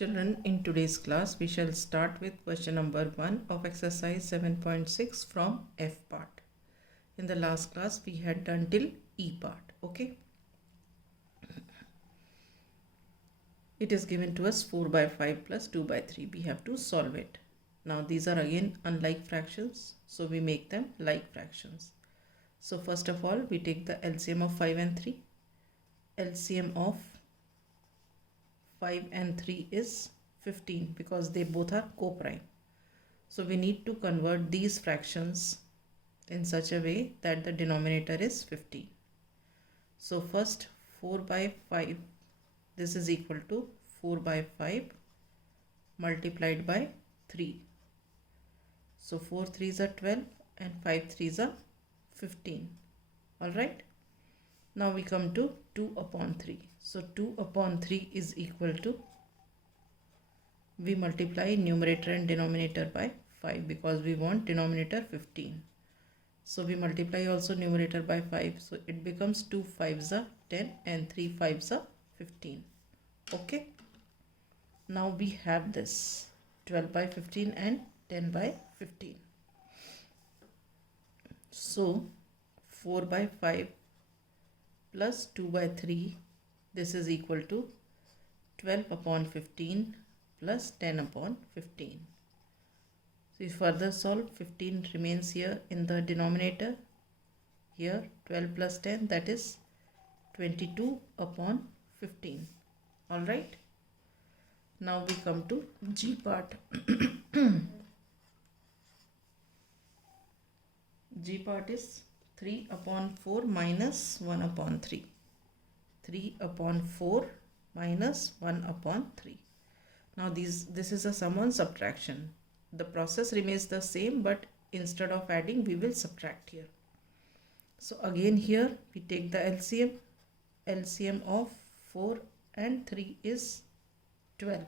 Children, in today's class, we shall start with question number 1 of exercise 7.6 from F part. In the last class, we had done till E part. Okay. It is given to us 4 by 5 plus 2 by 3. We have to solve it. Now, these are again unlike fractions, so we make them like fractions. So, first of all, we take the LCM of 5 and 3. LCM of 5 and 3 is 15 because they both are co-prime. So we need to convert these fractions in such a way that the denominator is 15. So first 4 by 5, this is equal to 4 by 5 multiplied by 3. So 4 3s are 12 and 5 3s are 15. Alright. Now we come to 2 upon 3. So 2 upon 3 is equal to, we multiply numerator and denominator by 5 because we want denominator 15. So we multiply also numerator by 5. So it becomes 2 5s are 10 and 3 5s are 15. Okay. Now we have this 12 by 15 and 10 by 15. So 4 by 5 plus 2 by 3, this is equal to 12 upon 15 plus 10 upon 15. So if further solve, 15 remains here in the denominator. Here 12 plus 10, that is 22 upon 15. Alright. Now we come to G part. G part is 3 upon 4 minus 1 upon 3. 3 upon 4 minus 1 upon 3. Now this is a sum on subtraction. The process remains the same, but instead of adding we will subtract here. So again here we take the LCM. LCM of 4 and 3 is 12.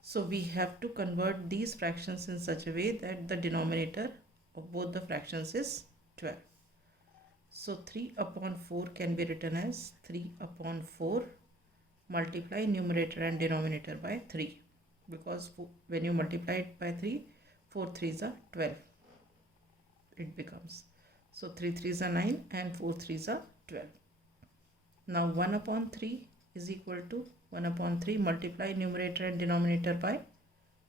So we have to convert these fractions in such a way that the denominator of both the fractions is 12. So 3 upon 4 can be written as 3 upon 4 multiply numerator and denominator by 3, because when you multiply it by 3, 4 3s are 12. It becomes. So 3 3s are 9 and 4 3s are 12. Now 1 upon 3 is equal to 1 upon 3 multiply numerator and denominator by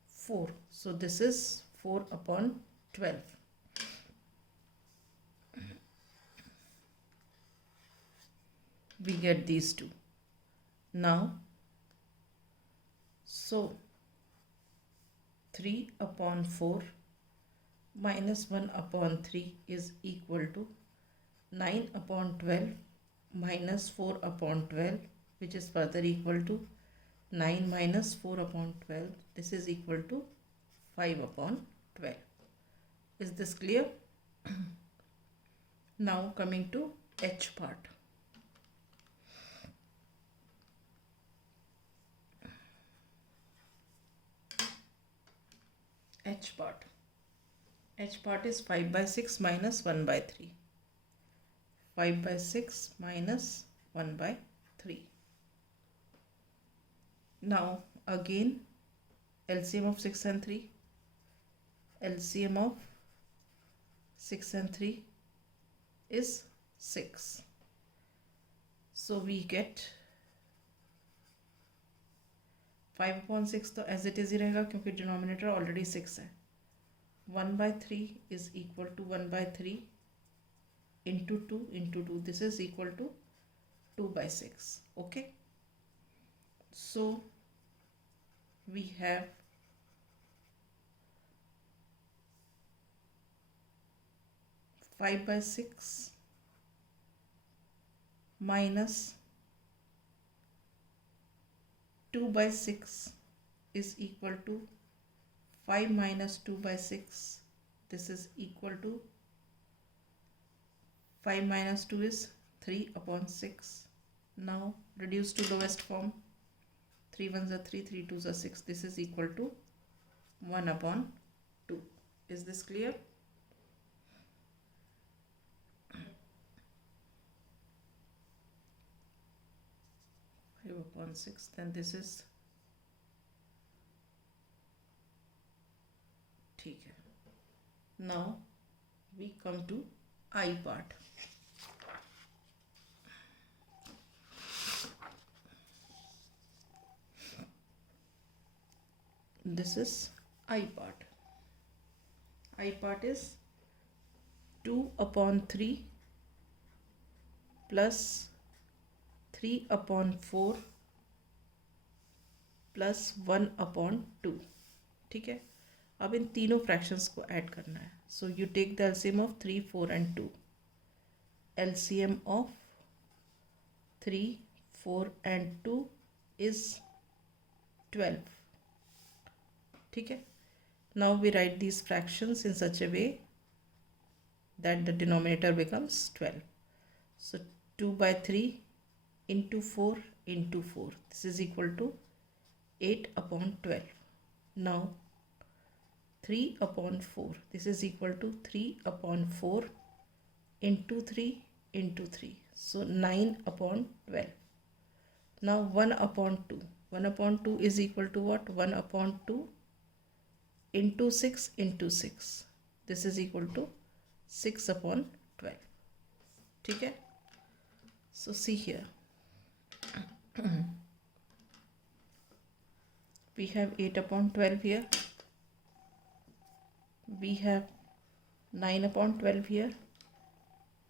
4. So this is 4 upon 12. We get these two. Now, so 3 upon 4 minus 1 upon 3 is equal to 9 upon 12 minus 4 upon 12, which is further equal to 9 minus 4 upon 12. This is equal to 5 upon 12. Is this clear? Now coming to H part. H part. H part is 5 by 6 minus 1 by 3. 5 by 6 minus 1 by 3. Now again LCM of 6 and 3. LCM of 6 and 3 is 6. So we get 5 upon 6 तो as it is ही रहेगा क्योंकि denominator already 6 है. 1 by 3 is equal to 1 by 3 into 2 into 2. This is equal to 2 by 6. Okay. So we have 5 by 6 minus 2 by 6 is equal to 5 minus 2 by 6. This is equal to 5 minus 2 is 3 upon 6. Now reduce to lowest form. 3 1s are 3, 3 2s are 6. This is equal to 1 upon 2. Is this clear? Upon 6, then this is ठीक है. Now we come to I part. This is I part. I part is 2 upon 3 plus 3 upon 4 plus 1 upon 2. ठीक है. अब इन तीनों fractions को add करना है. So you take the LCM of 3, 4 and 2. LCM of 3, 4 and 2 is 12. ठीक है. Now we write these fractions in such a way that the denominator becomes 12. So 2 by 3 into 4 into 4. This is equal to 8 upon 12. Now 3 upon 4. This is equal to 3 upon 4 into 3 into 3. So 9 upon 12. Now 1 upon 2. 1 upon 2 is equal to what? 1 upon 2 into 6 into 6. This is equal to 6 upon 12. ठीक है. So see here. We have 8 upon 12 here. We have 9 upon 12 here.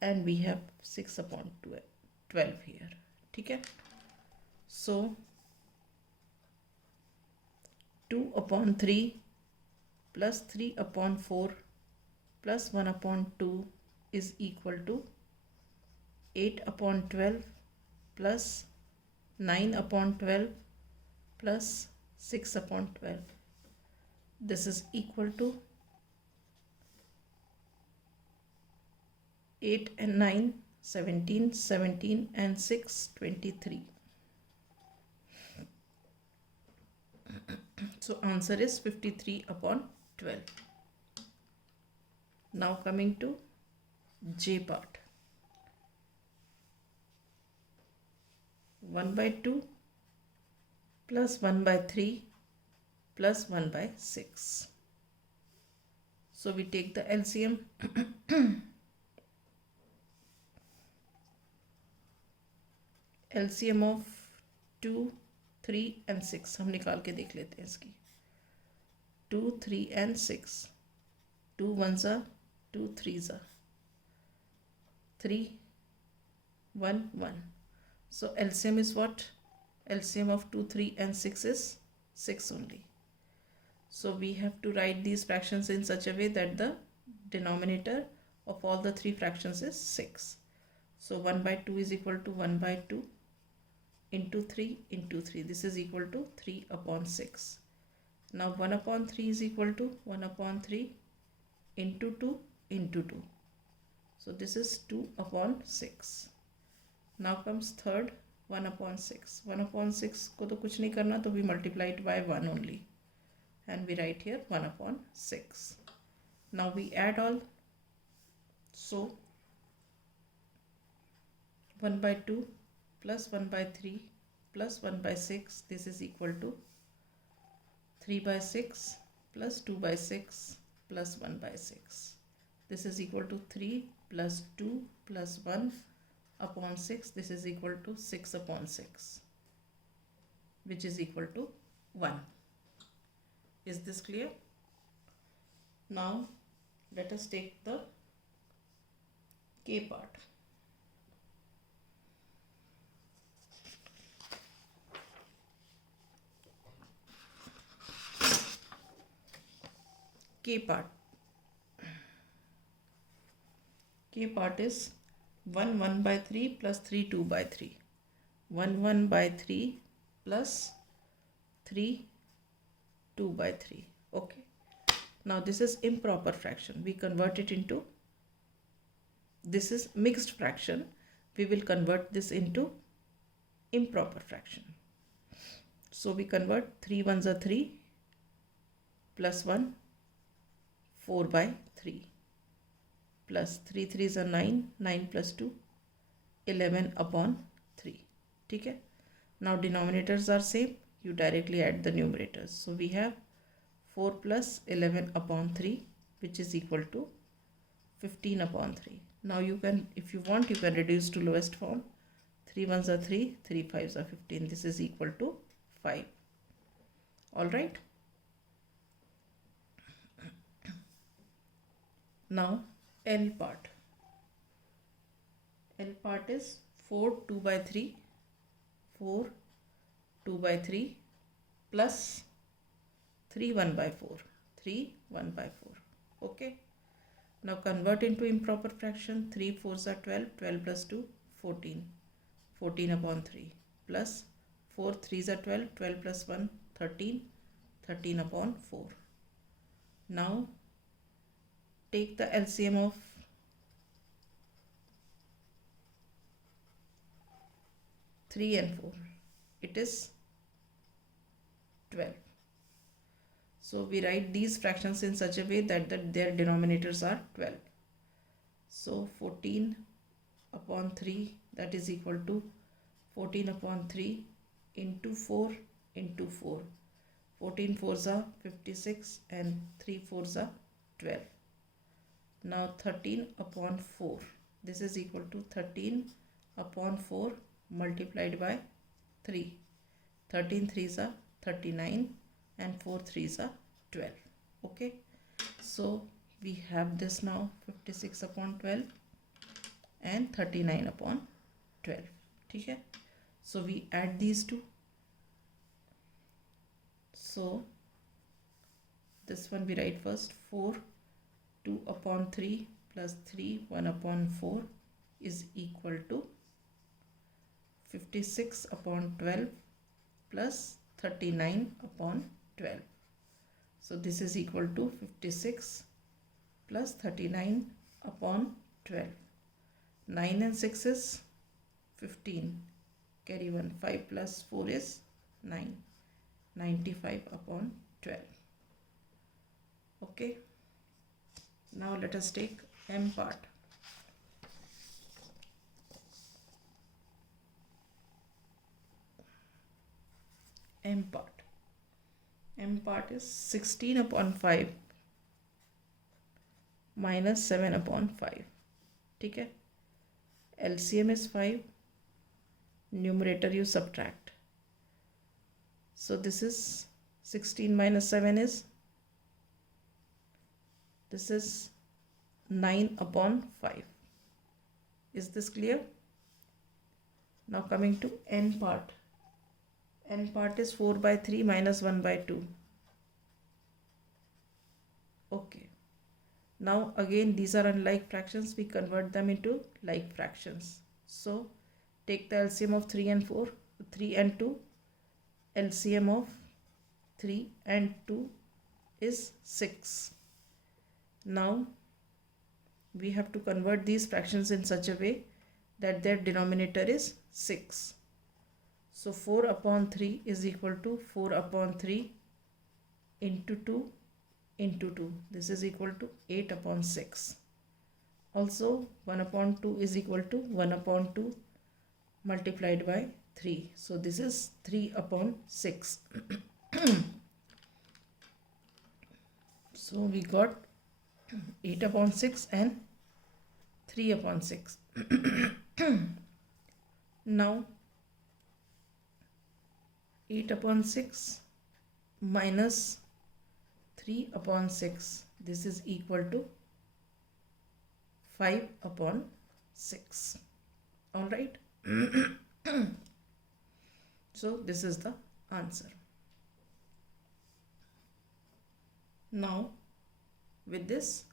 And we have 6 upon 12 here. ठीक है. So 2 upon 3 plus 3 upon 4 plus 1 upon 2 is equal to 8 upon 12 plus 9 upon 12 plus 6 upon 12. This is equal to 8 and 9, 17, 17 and 6, 23. So answer is 53 upon 12. Now coming to J part. 1 by 2 plus 1 by 3 plus 1 by 6. So we take the LCM. LCM of 2, 3 and 6 हम निकाल के देख लेते हैं इसकी. 2, 3 and 6. 2 ones are 2 threes are 3, 1, 1. So LCM is what? LCM of 2, 3 and 6 is 6 only. So we have to write these fractions in such a way that the denominator of all the three fractions is 6. So 1 by 2 is equal to 1 by 2 into 3 into 3. This is equal to 3 upon 6. Now 1 upon 3 is equal to 1 upon 3 into 2 into 2. So this is 2 upon 6. Now comes third, 1 upon 6. 1 upon 6 को तो कुछ नहीं करना, तो we multiply it by 1 only. And we write here 1 upon 6. Now we add all. So 1 by 2 plus 1 by 3 plus 1 by 6. This is equal to 3 by 6 plus 2 by 6 plus 1 by 6. This is equal to 3 plus 2 plus 1 upon 6. This is equal to 6 upon 6, which is equal to 1. Is this clear? Now let us take the K part. K part. K part is 1 1 by 3 plus 3 2 by 3. 1 1 by 3 plus 3 2 by 3. Okay. Now this is improper fraction. We convert it into, this is mixed fraction. We will convert this into improper fraction. So we convert 3 ones are 3 plus 1, 4 by 3. Plus 3 3s are 9, 9 plus 2, 11 upon 3. ठीक है. Now denominators are same. You directly add the numerators. So we have 4 plus 11 upon 3, which is equal to 15 upon 3. Now you can, if you want, you can reduce to lowest form. 3 ones are 3, 3 fives are 15. This is equal to 5. Alright. Now L part. L part is 4 2 by 3, 4 2 by 3 plus 3 1 by 4, 3 1 by 4. Okay. Now convert into improper fraction. 3 4s are 12, 12 plus 2, 14, 14 upon 3 plus 4 3s are 12, 12 plus 1, 13, 13 upon 4. Now take the LCM of 3 and 4. It is 12. So we write these fractions in such a way that their denominators are 12. So 14 upon 3, that is equal to 14 upon 3 into 4 into 4. 14 4s are 56 and 3 4s are 12. Now 13 upon 4. This is equal to 13 upon 4 multiplied by 3. 13 3s are 39 and 4 3s are 12. Okay. So we have this now 56 upon 12 and 39 upon 12. Okay. So we add these two. So this one we write first. 4 2 upon 3 plus 3 1 upon 4 is equal to 56 upon 12 plus 39 upon 12. So this is equal to 56 plus 39 upon 12. 9 and 6 is 15. Carry 1. 5 plus 4 is 9. 95 upon 12. Okay. Now let us take M part. M part. M part is 16 upon 5 minus 7 upon 5. Okay. LCM is 5. Numerator you subtract. So this is 16 minus 7 is, this is 9 upon 5. Is this clear? Now coming to N part. N part is 4 by 3 minus 1 by 2. Okay. Now again these are unlike fractions. We convert them into like fractions. So take the LCM of 3 and 4. 3 and 2. LCM of 3 and 2 is 6. Now we have to convert these fractions in such a way that their denominator is 6. So 4 upon 3 is equal to 4 upon 3 into 2 into 2. This is equal to 8 upon 6. Also 1 upon 2 is equal to 1 upon 2 multiplied by 3. So this is 3 upon 6. So we got 8 upon 6 and 3 upon 6. Now 8 upon 6 minus 3 upon 6. This is equal to 5 upon 6. Alright. So this is the answer. Now with this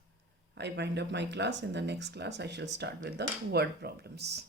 I wind up my class. In the next class I shall start with the word problems.